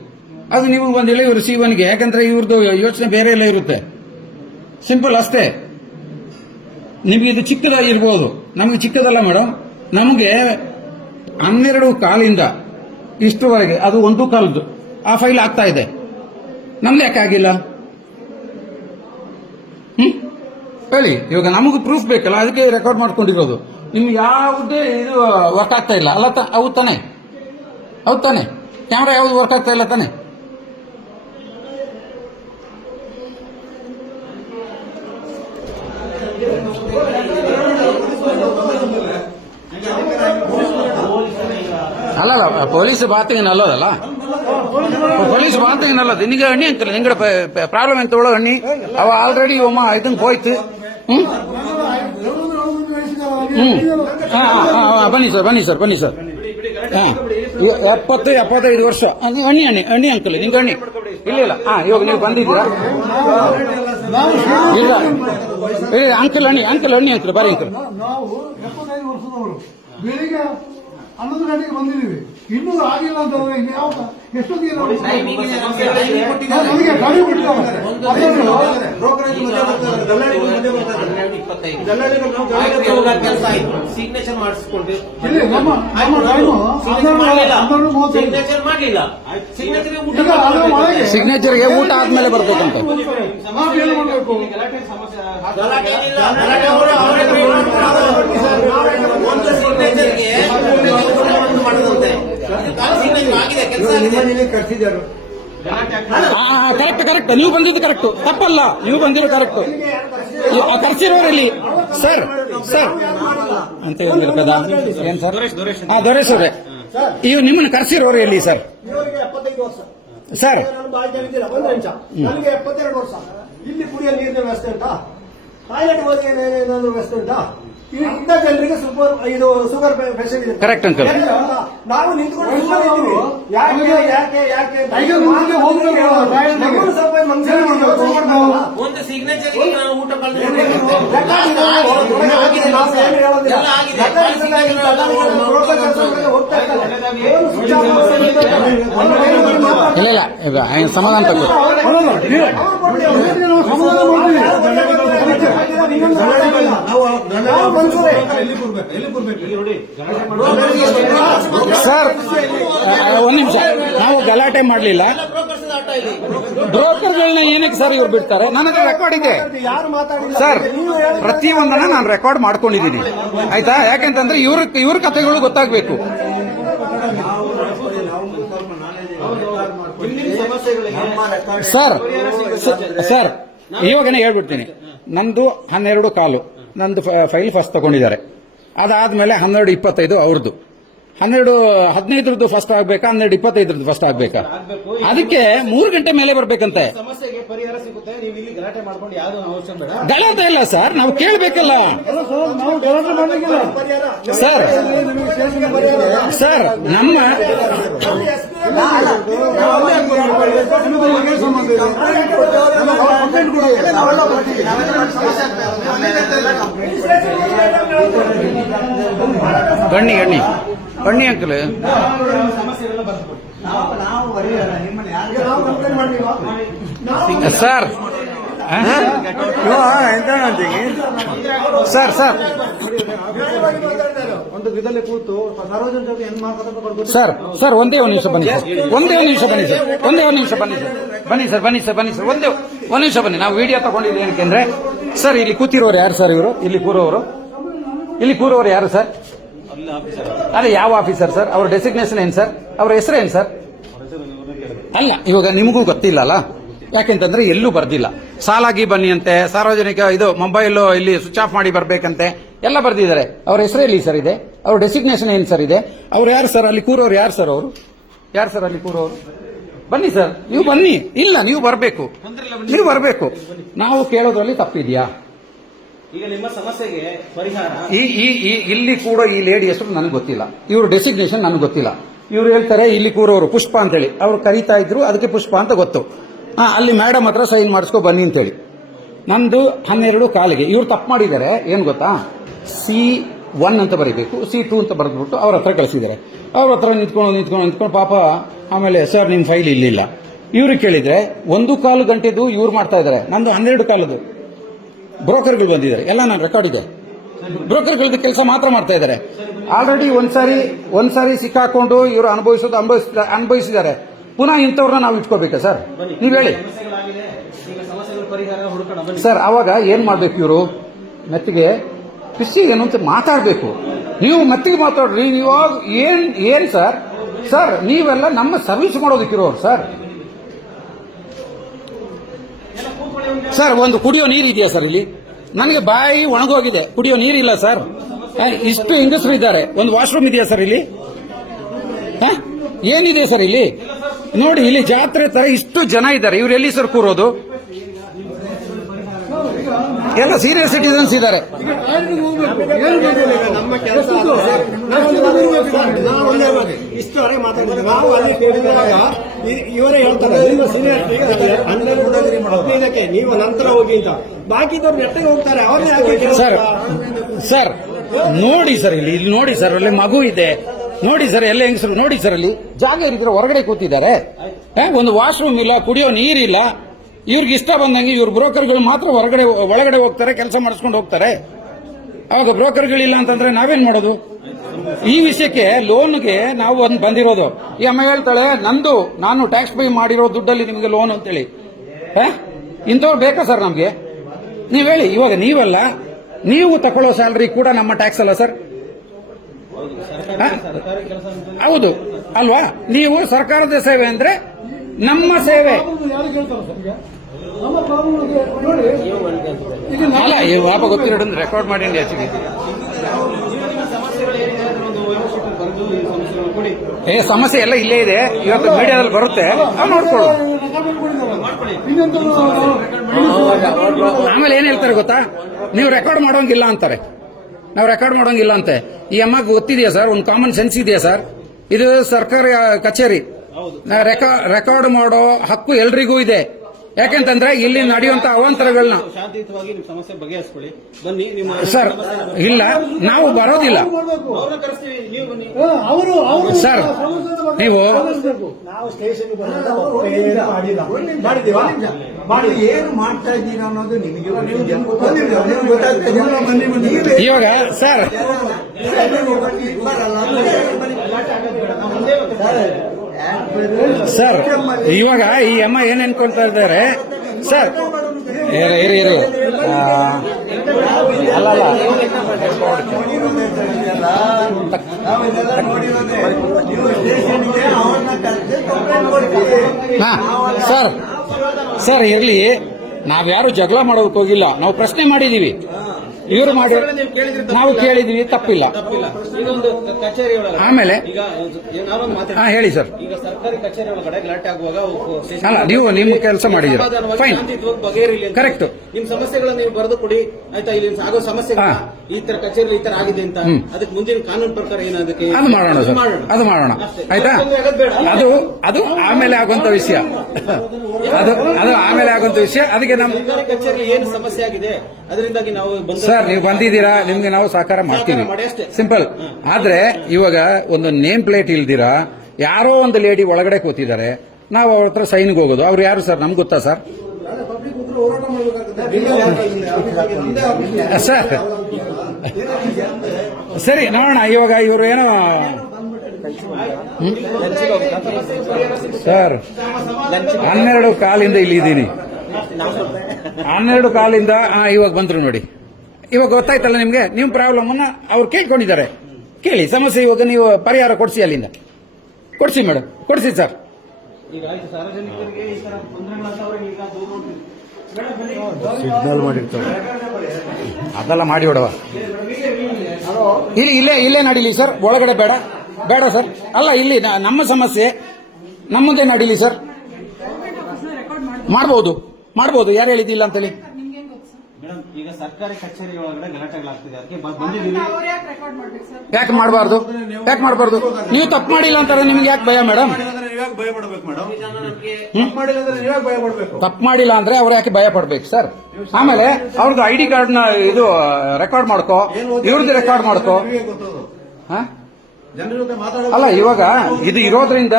ಅದು ನಿಮಗೆ ಬಂದಿಲ್ಲ, ಇವರು C1 ಗೆ. ಯಾಕಂದ್ರೆ ಇವ್ರದ್ದು ಯೋಚನೆ ಬೇರೆ ಎಲ್ಲ ಇರುತ್ತೆ. ಸಿಂಪಲ್ ಅಷ್ಟೇ. ನಿಮಗೆ ಇದು ಚಿಕ್ಕದಾಗಿರ್ಬೋದು, ನಮಗೆ ಚಿಕ್ಕದಲ್ಲ ಮೇಡಮ್. ನಮಗೆ 12 ಕಾಲಿಂದ ಇಷ್ಟುವರೆಗೆ ಅದು 1 ಕಾಲದ್ದು ಆ ಫೈಲ್ ಆಗ್ತಾ ಇದೆ. ನಮ್ದು ಯಾಕೆ ಆಗಿಲ್ಲ ಹೇಳಿ? ಇವಾಗ ನಮಗೂ ಪ್ರೂಫ್ ಬೇಕಲ್ಲ, ಅದಕ್ಕೆ ರೆಕಾರ್ಡ್ ಮಾಡ್ಕೊಂಡಿರೋದು. ನಿಮ್ಗೆ ಯಾವುದೇ ಇದು ವರ್ಕ್ ಆಗ್ತಾ ಇಲ್ಲ ಅಲ್ಲ? ಹೌದು ತಾನೆ? ಕ್ಯಾಮ್ರಾ ಯಾವ್ದು ವರ್ಕ್ ಆಗ್ತಾ ಇಲ್ಲ ತಾನೆ? ಅಲ್ಲಲ್ಲ, ಪೊಲೀಸ್ ಬಾತಿಗೆ ನಲ್ಲೋದಲ್ಲ, ಪೊಲೀಸ್ ಬಾತಿಗೆ ನಲ್ಲೋದು. ನಿನಗೆ ಅಣ್ಣಿ ಅಂತಲ್ಲ, ನಿಂಗಡೆ ಪ್ರಾಬ್ಲಮ್ ಎಂತ ಒಳಗೆ ಅಣ್ಣಿ ಅವ ಆಲ್ರೆಡಿ ಇದನ್ನ ಹೋಯ್ತು. ಬನ್ನಿ ಸರ್. 70-75 ವರ್ಷ ಅಣ್ಣಿ ಅಂಕಲ್, ನಿಂಗೆ ಅಣ್ಣಿ ಇಲ್ಲ. ಇವಾಗ ನೀವು ಬಂದಿದ್ದೀರಾ? ಇಲ್ಲ ಅಂಕಲ್ ಅಣ್ಣಿ ಅಂಕಲ್ ಬರೀ ಅಂಕಲ್. ನಾವು 75 ವರ್ಷದವರು ಬೆಳಿಗ್ಗೆ 11 ಗಂಟೆಗೆ ಬಂದಿದ್ದೀವಿ. ಇನ್ನೂ ಆಗಿಲ್ಲ ಅಂತ ಇನ್ನು ಯಾವ ಎಷ್ಟೊತ್ತಿಗೆ ನಾವು ಟೈಮಿಂಗ್ ಇದೆ, ನಮಗೆ ಟೈಮಿಂಗ್ ಕೊಟ್ಟಿದ್ದಾರೆ. ನಮಗೆ ಗಾಡಿ ಕೊಟ್ಟಿದ್ದಾರೆ. ಬ್ರೋಕರೇಜ್ ಮಧ್ಯೆ ಬರ್ತಾರೆ, ದಲ್ಲಾಳಿಗಳು ಮಧ್ಯೆ ಬರ್ತಾರೆ. 12:25. ದಲ್ಲಾಳಿಗಳು ನಾವು ಆಯ್ತು, ಎಲ್ಲ ಕೆಲಸ ಆಯ್ತು, ಸಿಗ್ನೇಚರ್ ಮಾಡಿಸ್ಕೊಂಡ್ವಿ. ಇಲ್ಲಿ ನಮ್ಮ ಟೈಮು ಸಿಗ್ನೇಚರ್ ಮಾಡಲಿಲ್ಲ, 12:30. ಸಿಗ್ನೇಚರ್ ಮಾಡಲಿಲ್ಲ, ಸಿಗ್ನೇಚರ್ಗೆ ಊಟ ಈಗ ಅದು ಒಳಗೆ ಸಿಗ್ನೇಚರ್ಗೆ ಊಟ ಆದ್ಮೇಲೆ ಬರ್ಬೇಕಂತೆ. ನಾವು ಏನು ಮಾಡಬೇಕು? ಗಲಾಟೆ ಏನಿಲ್ಲ, ಗಲಾಟೆ ಅವರೇ pay ಮಾಡ್ಕೊಂಡು ಅವರೇ ಕೊಡ್ಲಿ ಸರ್. ಒಂದು ಸಿಗ್ನೇಚರ್ಗೆ ಒಂದು ಮಾಡೋದಂತೆ. ಸಿಗ್ನೇಚರ್ ಆಗಿದೆ, ಕೆಲಸ ಆಗಿದೆ. ಕರ್ಸಿದ್ದಾರೆ ಕರೆಕ್ಟ್ ನೀವು ಬಂದಿದ್ದು ಕರೆಕ್ಟ್, ತಪ್ಪಲ್ಲ, ನೀವು ಬಂದಿರೋ ಕರೆಕ್ಟ್. ಕರ್ಸಿರೋರಲ್ಲಿ ಸರ್ ಅಂತ ಹೇಳಿದ್ರು ಕದಾ ಏನ್ ಸರ್? ದೊರೇಶ್ ಅವರೇ, ಇವು ನಿಮ್ಮನ್ನು ಕರ್ಸಿರೋರು ಎಲ್ಲಿ ಸರ್? ಇವರಿಗೆ 75 ವರ್ಷ ಸರ್ ನಾನು ಭಾಳ ಜನ ಇದ್ದಿಲ್ಲ, ಒಂದು ನಿಮಿಷ. ನನಗೆ 72 ವರ್ಷ. ಇಲ್ಲಿ ಕುಡಿಯೋ ನೀರಿನ ವ್ಯವಸ್ಥೆ ಉಂಟಾ? ಟಾಯ್ಲೆಟ್ ಹೋಗಿ ಏನಾದ್ರು ವ್ಯವಸ್ಥೆ ಉಂಟಾ? ಇಂಥ ಜನರಿಗೆ ಇದು ಶುಗರ್ ಪೇಷಂಟ್ ಇದೆ. Correct uncle. ನಾವು ನಿಂತ್ಕೊಂಡು ಸುಮ್ಮನೆ ಇದ್ದೀವಿ. ಯಾಕೆ ನಮ್ಮನ್ನು ಸ್ವಲ್ಪ ಮನುಷ್ಯರು ಒಂದು ಸಿಗ್ನೇಚರ್ಗೆ ನಾವು ಊಟ ಇಲ್ಲ ಈಗ ಸಮಾಧಾನ ತಗೋ. ಸರ್ ಒಂದ್ ನಿಮಿಷ, ನಾವು ಗಲಾಟೆ ಮಾಡಲಿಲ್ಲ. ಬ್ರೋಕರ್ಗಳನ್ನ ಏನಕ್ಕೆ ಸರ್ ಇವ್ರು ಬಿಡ್ತಾರೆ? ನನ್ನ ಹತ್ರ ರೆಕಾರ್ಡ್ ಇದೆ ಸರ್, ಪ್ರತಿಯೊಂದನ್ನ ನಾನು ರೆಕಾರ್ಡ್ ಮಾಡ್ಕೊಂಡಿದ್ದೀನಿ ಆಯ್ತಾ. ಯಾಕೆಂತಂದ್ರೆ ಇವ್ರ ಕಥೆಗಳು ಗೊತ್ತಾಗಬೇಕು. ಸರ್ ಇವಾಗನೇ ಹೇಳ್ಬಿಡ್ತೀನಿ, ನಂದು 12 ನಂದು ಫೈಲ್ ಫಸ್ಟ್ ತಗೊಂಡಿದ್ದಾರೆ. ಅದಾದ್ಮೇಲೆ 12:25 ಅವ್ರದ್ದು. 12:15 ಫಸ್ಟ್ ಆಗ್ಬೇಕಾ, 12:25 ಫಸ್ಟ್ ಆಗ್ಬೇಕಾ? ಅದಕ್ಕೆ 3 ಗಂಟೆ ಮೇಲೆ ಬರ್ಬೇಕಂತೆ. ಸಮಸ್ಯೆಗೆ ಪರಿಹಾರ ಸಿಗುತ್ತೆ. ನೀವು ಇಲ್ಲಿ ಗಲಾಟೆ ಮಾಡ್ಕೊಂಡು ಯಾರು ಅವಶ್ಯ ಬೇಡ. ಗಲಾಟೆ ಇಲ್ಲ ಸರ್, ನಾವು ಕೇಳಬೇಕಲ್ಲ ಸರ್. ನಮ್ಮ ಬನ್ನಿ ಅಂಕಲ್. ಸರ್ ಒಂದು ವಿಧದಲ್ಲಿ ಕೂತು ಸಾರ್ವಜನಿಕ ಜೊತೆ ಹೆಂಗ್ ಮಾತಾಡೋದು ಸರ್ ಒಂದೇ ಒಂದು ನಿಮಿಷ ಬನ್ನಿ ಸರ್. ಒಂದ್ ನಿಮಿಷ ಬನ್ನಿ. ನಾವು ವಿಡಿಯೋ ತಗೊಂಡಿದ್ದೀವಿ ಏನಕ್ಕೆ ಸರ್, ಇಲ್ಲಿ ಕೂತಿರೋರು ಯಾರು ಸರ್? ಇವರು ಇಲ್ಲಿ ಕೂರೋರು ಯಾರು ಸರ್? ಅದೇ ಯಾವ ಆಫೀಸರ್ ಸರ್? ಅವ್ರ ಡೆಸಿಗ್ನೇಷನ್ ಏನ್ ಸರ್? ಅವ್ರ ಹೆಸರು ಏನ್ ಸರ್? ಅಲ್ಲ, ಇವಾಗ ನಿಮಗೂ ಗೊತ್ತಿಲ್ಲ ಅಲ್ಲ, ಯಾಕೆಂತಂದ್ರೆ ಎಲ್ಲೂ ಬರ್ದಿಲ್ಲ. ಸಾಲಾಗಿ ಬನ್ನಿ ಅಂತೆ, ಸಾರ್ವಜನಿಕ ಇದು ಮೊಬೈಲ್ ಇಲ್ಲಿ ಸ್ವಿಚ್ ಆಫ್ ಮಾಡಿ ಬರ್ಬೇಕಂತೆ ಎಲ್ಲ ಬರ್ದಿದ್ದಾರೆ. ಅವ್ರ ಹೆಸರು ಎಲ್ಲಿ ಸರ್ ಇದೆ? ಅವ್ರ ಡೆಸಿಗ್ನೇಷನ್ ಏನ್ ಸರ್ ಇದೆ? ಅವ್ರು ಯಾರು ಸರ್? ಅಲ್ಲಿ ಕೂರೋರು ಯಾರು ಸರ್? ಅವರು ಯಾರು ಸರ್ ಅಲ್ಲಿ ಕೂರೋರು? ಬನ್ನಿ ಸರ್, ನೀವು ಬನ್ನಿ. ಇಲ್ಲ, ನೀವು ಬರಬೇಕು. ನಾವು ಕೇಳೋದ್ರಲ್ಲಿ ತಪ್ಪಿದ್ಯಾ? ಈಗ ನಿಮ್ಮ ಸಮಸ್ಯೆಗೆ ಪರಿಹಾರ ಇಲ್ಲಿ ಕೂಡ ಈ ಲೇಡಿ ಹೆಸರು ನನಗೆ ಗೊತ್ತಿಲ್ಲ, ಇವ್ರ ಡೆಸಿಗ್ನೇಷನ್ ನನಗೆ ಗೊತ್ತಿಲ್ಲ. ಇವ್ರು ಹೇಳ್ತಾರೆ ಇಲ್ಲಿ ಕೂರೋರು ಪುಷ್ಪ ಅಂತೇಳಿ, ಅವ್ರು ಕರೀತಾ ಇದ್ರು, ಅದಕ್ಕೆ ಪುಷ್ಪ ಅಂತ ಗೊತ್ತು. ಅಲ್ಲಿ ಮೇಡಮ್ ಹತ್ರ ಸೈನ್ ಮಾಡಿಸ್ಕೊ ಬನ್ನಿ ಅಂತೇಳಿ. ನಂದು 12:15. ಇವ್ರು ತಪ್ಪು ಮಾಡಿದ್ದಾರೆ, ಏನ್ ಗೊತ್ತಾ? C1 ಅಂತ ಬರೀಬೇಕು, C2 ಅಂತ ಬರೆದ್ಬಿಟ್ಟು ಅವ್ರ ಹತ್ರ ಕಳಿಸಿದ್ದಾರೆ. ಅವ್ರ ಹತ್ರ ನಿಂತ್ಕೊಂಡು ಪಾಪ ಆಮೇಲೆ ಸರ್ ನಿಮ್ ಫೈಲ್ ಇಲ್ಲಿಲ್ಲ. ಇವ್ರಿಗೆ ಕೇಳಿದ್ರೆ 1:15 ಗಂಟೆದು ಇವ್ರು ಮಾಡ್ತಾ ಇದ್ದಾರೆ, ನಂದು 12:15. ಬ್ರೋಕರ್ಗಳು ಬಂದಿದ್ದಾರೆ, ಎಲ್ಲ ನಾನು ರೆಕಾರ್ಡ್ ಇದೆ. ಬ್ರೋಕರ್ಗಳದ್ದು ಕೆಲಸ ಮಾತ್ರ ಮಾಡ್ತಾ ಇದ್ದಾರೆ. ಆಲ್ರೆಡಿ ಒಂದ್ಸಾರಿ ಸಿಕ್ಕಾಕೊಂಡು ಇವರು ಅನುಭವಿಸಿದ್ದಾರೆ. ಪುನಃ ಇಂಥವ್ರನ್ನ ನಾವು ಇಟ್ಕೋಬೇಕಾ ಸರ್? ನೀವ್ ಹೇಳಿ ಸರ್. ಅವಾಗ ಏನ್ ಮಾಡ್ಬೇಕು? ಇವರು ಮೆತ್ತಿಗೆ ಪಿಸಿ ಏನು ಅಂತ ಮಾತಾಡ್ಬೇಕು. ನೀವು ಮೆತ್ತಿಗೆ ಮಾತಾಡ್ರಿ. ನೀವಾಗ ಏನ್ ಸರ್ ನೀವೆಲ್ಲ ನಮ್ಮ ಸರ್ವಿಸ್ ಮಾಡೋದಕ್ಕಿರೋರು ಸರ್. ಒಂದು ಕುಡಿಯೋ ನೀರು ಇದೆಯಾ ಸರ್ ಇಲ್ಲಿ? ನನಗೆ ಬಾಯಿ ಒಣಗೋಗಿದೆ, ಕುಡಿಯೋ ನೀರಿಲ್ಲ ಸರ್. ಇಷ್ಟು ಹೆಂಗಸರು ಇದ್ದಾರೆ, ಒಂದು ವಾಶ್ರೂಮ್ ಇದೆಯಾ ಸರ್ ಇಲ್ಲಿ? ಏನಿದೆ ಸರ್ ಇಲ್ಲಿ? ನೋಡಿ, ಇಲ್ಲಿ ಜಾತ್ರೆ ತರ ಇಷ್ಟು ಜನ ಇದ್ದಾರೆ. ಇವ್ರು ಎಲ್ಲಿ ಸರ್ ಕೂರೋದು? ಎಲ್ಲ ಸೀನಿಯರ್ ಸಿಟಿಸನ್ಸ್ ಇದ್ದಾರೆ. ನಮ್ಮ ಕೆಲಸ ಇಷ್ಟವರೆಗೆ ಮಾತಾಡಿದ್ರೆ ನಾವು ಅಲ್ಲಿ ಕೇಳಿದಾಗ ಇವರೇ ಹೇಳ್ತಾರೆ ನಿಮ್ಮ ಸೀನಿಯರ್ಗೆ ನೀವು ನಂತರ ಹೋಗಿ ಅಂತ. ಬಾಕಿದವ್ರು ನೆಟ್ಟಿಗೆ ಹೋಗ್ತಾರೆ, ಅವ್ರನ್ನೇ ಸರ್ ನೋಡಿ ಸರ್, ಇಲ್ಲಿ ನೋಡಿ ಸರ್, ಅಲ್ಲಿ ಮಗು ಇದೆ, ನೋಡಿ ಸರ್ ಎಲ್ಲ ಹೆಂಗಸರು ನೋಡಿ ಸರ್ ಅಲ್ಲಿ ಜಾಗ ಇರಿದ್ರೆ ಹೊರಗಡೆ ಕೂತಿದ್ದಾರೆ. ಒಂದು ವಾಶ್ರೂಮ್ ಇಲ್ಲ, ಕುಡಿಯೋ ನೀರಿಲ್ಲ. ಇವ್ರಿಗೆ ಇಷ್ಟ ಬಂದಂಗೆ ಇವ್ರ ಬ್ರೋಕರ್ಗಳು ಮಾತ್ರ ಒಳಗಡೆ ಹೋಗ್ತಾರೆ, ಕೆಲಸ ಮಾಡಿಸ್ಕೊಂಡು ಹೋಗ್ತಾರೆ. ಅವಾಗ ಬ್ರೋಕರ್ಗಳಿಲ್ಲ ಅಂತಂದ್ರೆ ನಾವೇನ್ ಮಾಡೋದು? ಈ ವಿಷಯಕ್ಕೆ ಲೋನ್ಗೆ ನಾವು ಒಂದು ಬಂದಿರೋದು. ಈ ಅಮ್ಮ ಹೇಳ್ತಾಳೆ ನಾನು ಟ್ಯಾಕ್ಸ್ ಪೇ ಮಾಡಿರೋ ದುಡ್ಡಲ್ಲಿ ನಿಮಗೆ ಲೋನ್ ಅಂತೇಳಿ. ಇಂಥವ್ರು ಬೇಕಾ ಸರ್ ನಮ್ಗೆ? ನೀವ್ ಹೇಳಿ. ಇವಾಗ ನೀವಲ್ಲ, ನೀವು ತಗೊಳ್ಳೋ ಸ್ಯಾಲರಿ ಕೂಡ ನಮ್ಮ ಟ್ಯಾಕ್ಸ್ ಅಲ್ಲ ಸರ್? ಹೌದು ಅಲ್ವಾ? ನೀವು ಸರ್ಕಾರದ ಸೇವೆ ಅಂದ್ರೆ ನಮ್ಮ ಸೇವೆ ಯಾರು ಕೇಳ್ತಾರ ಸರ್? ಈಗ ನಮ್ಮ ಪ್ರಾಬ್ಲಮ್ ನೋಡಿ, ಇದು ಅಲ್ಲ. ಈ ಪಾಪ ಗೊತ್ತಿರೋ ರೆಕಾರ್ಡ್ ಮಾಡಿ ಹೆಚ್ಚಿಗೆ ಸಮಸ್ಯೆ ಎಲ್ಲ ಇಲ್ಲೇ ಇದೆ. ಇವತ್ತು ಮೀಡಿಯಾದಲ್ಲಿ ಬರುತ್ತೆ, ನಾವು ನೋಡ್ಕೊಳ್ಳೋದು. ಆಮೇಲೆ ಏನ್ ಹೇಳ್ತಾರೆ ಗೊತ್ತಾ? ನೀವು ರೆಕಾರ್ಡ್ ಮಾಡೋಂಗಿಲ್ಲ ಅಂತಾರೆ. ನಾವು ರೆಕಾರ್ಡ್ ಮಾಡೋಂಗಿಲ್ಲ ಅಂತೆ. ಈ ಅಮ್ಮಗೆ ಗೊತ್ತಿದೆಯಾ ಸರ್? ಒಂದು ಕಾಮನ್ ಸೆನ್ಸ್ ಇದೆಯಾ ಸರ್? ಇದು ಸರ್ಕಾರಿ ಕಚೇರಿ. ರೆಕಾರ್ಡ್ ಮಾಡೋ ಹಕ್ಕು ಎಲ್ರಿಗೂ ಇದೆ. ಯಾಕೆಂತಂದ್ರೆ ಇಲ್ಲಿ ನಡೆಯುವಂತ ಅವಾಂತರಗಳನ್ನ ಶಾಂತಿಯುತವಾಗಿ ನಿಮ್ಮ ಸಮಸ್ಯೆ ಬಗೆಹರಿಸ್ಕೊಳ್ಳಿ. ಬನ್ನಿ. ನಿಮ್ಮ ಸರ್ ಇಲ್ಲ, ನಾವು ಬರೋದಿಲ್ಲ ಅವ್ರನ್ನ ಕರೆಸ್ತೀವಿ, ನೀವು ಬನ್ನಿ. ಅವರು ಸರ್. ನೀವು ನಾವು ಸ್ಟೇಷನ್ ಮಾಡಿದೀವಾ? ಮಾಡಿ ಏನು ಮಾಡ್ತಾ ಇದ್ದೀರಾ ಅನ್ನೋದು ನಿಮಗೆ ಗೊತ್ತಾಗ್ತದೆ. ಇವಾಗ ಸರ್ ಸರ್ ಇವಾಗ ಈ ಅಮ್ಮ ಏನ್ ಅನ್ಕೊಳ್ತಾ ಇದ್ದಾರೆ ಸರ್? ಇರಿ ಅಲ್ಲ ಸರ್ ಇರ್ಲಿ. ನಾವ್ಯಾರು ಜಗಳ ಮಾಡೋದಕ್ಕೆ ಹೋಗಿಲ್ಲ, ನಾವು ಪ್ರಶ್ನೆ ಮಾಡಿದೀವಿ. ಇವರು ಮಾಡಿ ನಾವು ಕೇಳಿದೀವಿ, ತಪ್ಪಿಲ್ಲ. ಈಗ ಒಂದು ಕಚೇರಿ ಒಳಗಡೆ ಆಮೇಲೆ ಈಗ ನಾನೊಂದು ಮಾತಾಡ್ತೀನಿ. ಹೇಳಿ ಸರ್. ಈಗ ಸರ್ಕಾರಿ ಕಚೇರಿ ಒಳಗಡೆ ಗಲಾಟೆ ಆಗುವಾಗ ಅಲ್ಲ, ನೀವು ನಿಮ್ಮ ಕೆಲಸ ಮಾಡಿದ್ದೀರ, ಫೈನ್, ಬಗೆಹರಿಲಿ. ಕರೆಕ್ಟ್. ನಿಮ್ ಸಮಸ್ಯೆಗಳನ್ನ ನೀವು ಬರೆದು ಕೊಡಿ, ಆಯ್ತಾ? ಇಲ್ಲಿ ಆಗೋ ಸಮಸ್ಯೆ ಈ ತರ ಕಚೇರಿ ಈ ತರ ಆಗಿದೆ ಅಂತ, ಅದಕ್ಕೆ ಮುಂದಿನ ಕಾನೂನು ಪ್ರಕಾರ ಏನದಕ್ಕೆ ಅದು ಮಾಡೋಣ ಸರ್, ಅದು ಮಾಡೋಣ, ಆಯ್ತಾ? ಅದು ಆಮೇಲೆ ಆಗುವಂತ ವಿಷಯ. ಅದು ಆಮೇಲೆ ಆಗುವಂತ ವಿಷಯ. ಅದಕ್ಕೆ ನಮ್ಮ ಸರ್ಕಾರಿ ಕಚೇರಿ ಏನು ಸಮಸ್ಯೆ ಆಗಿದೆ ಅದರಿಂದಾಗಿ ನಾವು ಸರ್, ನೀವು ಬಂದಿದ್ದೀರಾ, ನಿಮ್ಗೆ ನಾವು ಸಹಕಾರ ಮಾಡ್ತೀವಿ, ಸಿಂಪಲ್. ಆದ್ರೆ ಇವಾಗ ಒಂದು ನೇಮ್ ಪ್ಲೇಟ್ ಇಲ್ದಿರಾ ಯಾರೋ ಒಂದು ಲೇಡಿ ಒಳಗಡೆ ಕೂತಿದ್ದಾರೆ, ನಾವು ಅವ್ರ ಹತ್ರ ಸೈನ್ಗೆ ಹೋಗೋದು. ಅವ್ರು ಯಾರು ಸರ್? ನಮ್ಗೆ ಗೊತ್ತಾ ಸರ್? ಸರ್ ಸರಿ, ನೋಡೋಣ. ಇವಾಗ ಇವರು ಏನೋ ಸರ್ 12 ಕಾಲಿಂದ ಇಲ್ಲಿ ಇದ್ದೀನಿ. 12 ಕಾಲಿಂದ ಇವಾಗ ಬಂದ್ರು ನೋಡಿ. ಇವಾಗ ಗೊತ್ತಾಯ್ತಲ್ಲ ನಿಮ್ಗೆ? ನಿಮ್ಮ ಪ್ರಾಬ್ಲಮ್ ಅನ್ನ ಅವ್ರು ಕೇಳ್ಕೊಂಡಿದ್ದಾರೆ. ಕೇಳಿ ಸಮಸ್ಯೆ. ಇವಾಗ ನೀವು ಪರಿಹಾರ ಕೊಡಿಸಿ, ಅಲ್ಲಿಂದ ಕೊಡಿಸಿ ಮೇಡಮ್, ಕೊಡಿಸಿ ಸರ್. ಈಗ ಆಯ್ತು, ಸಾರ್ವಜನಿಕರಿಗೆ ಈ ತರ ತೊಂದರೆಗಳಾಗ್ತಾವ್ರೆ, ಈಗ ಸಿಗ್ನಲ್ ಮಾಡಿರ್ತಾರೆ, ಅದೆಲ್ಲ ಮಾಡಿ ಹೊಡವ. ಇಲ್ಲೇ ನಡೀಲಿ ಸರ್, ಒಳಗಡೆ ಬೇಡ ಸರ್. ಅಲ್ಲ, ಇಲ್ಲಿ ನಮ್ಮ ಸಮಸ್ಯೆ ನಮ್ಮದೇ ನಡೀಲಿ ಸರ್. ಮಾಡ್ಬೋದು, ಯಾರು ಹೇಳಿದ್ದಿಲ್ಲ ಅಂತೇಳಿ. ಮೇಡಮ್, ಈಗ ಸರ್ಕಾರಿ ಕಚೇರಿ ಒಳಗಡೆ ಗಲಾಟೆಗಳಾಗ್ತಿದೆ, ಅದಕ್ಕೆ ಬಂದಿದ್ದೀವಿ. ಯಾಕೆ ಮಾಡಬಾರ್ದು? ನೀವು ತಪ್ಪು ಮಾಡಿಲ್ಲ ಅಂತಾರೆ, ನಿಮ್ಗೆ ಯಾಕೆ ಭಯ ಮೇಡಮ್? ಭಯ ಪಡ್ಬೇಕು ಮೇಡಮ್. ತಪ್ಪು ಮಾಡಿಲ್ಲ ಅಂದ್ರೆ ಅವ್ರು ಯಾಕೆ ಭಯ ಪಡ್ಬೇಕು ಸರ್? ಆಮೇಲೆ ಅವ್ರದ್ದು ID ಕಾರ್ಡ್ನ ಇದು ರೆಕಾರ್ಡ್ ಮಾಡ್ಕೋ, ಇವ್ರದ್ದು ರೆಕಾರ್ಡ್ ಮಾಡ್ಕೋ. ಅಲ್ಲ, ಇವಾಗ ಇದು ಇರೋದ್ರಿಂದ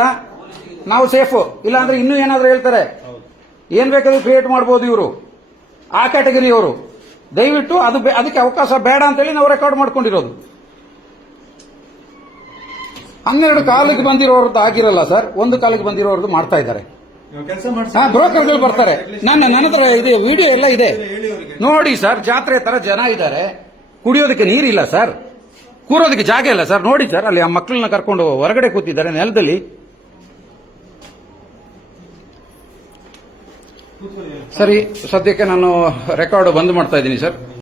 ನಾವು ಸೇಫು. ಇಲ್ಲ ಅಂದ್ರೆ ಇನ್ನೂ ಏನಾದ್ರೂ ಹೇಳ್ತಾರೆ, ಏನ್ ಬೇಕಾದ್ರೂ ಕ್ರಿಯೇಟ್ ಮಾಡಬಹುದು ಇವರು, ಆ ಕ್ಯಾಟಗರಿ ಅವರು. ದಯವಿಟ್ಟು ಅದಕ್ಕೆ ಅವಕಾಶ ಬೇಡ ಅಂತೇಳಿ ನಾವು ರೆಕಾರ್ಡ್ ಮಾಡ್ಕೊಂಡಿರೋದು. 12 ಕಾಲಿಗೆ ಬಂದಿರೋರ್ದು ಆಗಿರಲ್ಲ ಸರ್, 1 ಕಾಲಿಗೆ ಬಂದಿರೋರ್ದು ಮಾಡ್ತಾ ಇದ್ದಾರೆ. ಬ್ರೋಕರ್ಗಳು ಬರ್ತಾರೆ. ನನ್ನ ಹತ್ರ ಇದೆ, ವಿಡಿಯೋ ಎಲ್ಲ ಇದೆ ನೋಡಿ ಸರ್. ಜಾತ್ರೆ ತರ ಜನ ಇದ್ದಾರೆ, ಕುಡಿಯೋದಕ್ಕೆ ನೀರಿಲ್ಲ ಸರ್, ಕೂರೋದಕ್ಕೆ ಜಾಗ ಇಲ್ಲ ಸರ್. ನೋಡಿ ಸರ್, ಅಲ್ಲಿ ಆ ಮಕ್ಕಳನ್ನ ಕರ್ಕೊಂಡು ಹೊರಗಡೆ ಕೂತಿದ್ದಾರೆ ನೆಲದಲ್ಲಿ. ಸರಿ, ಸದ್ಯಕ್ಕೆ ನಾನು ರೆಕಾರ್ಡ್ ಬಂದ್ ಮಾಡ್ತಾ ಇದ್ದೀನಿ ಸರ್.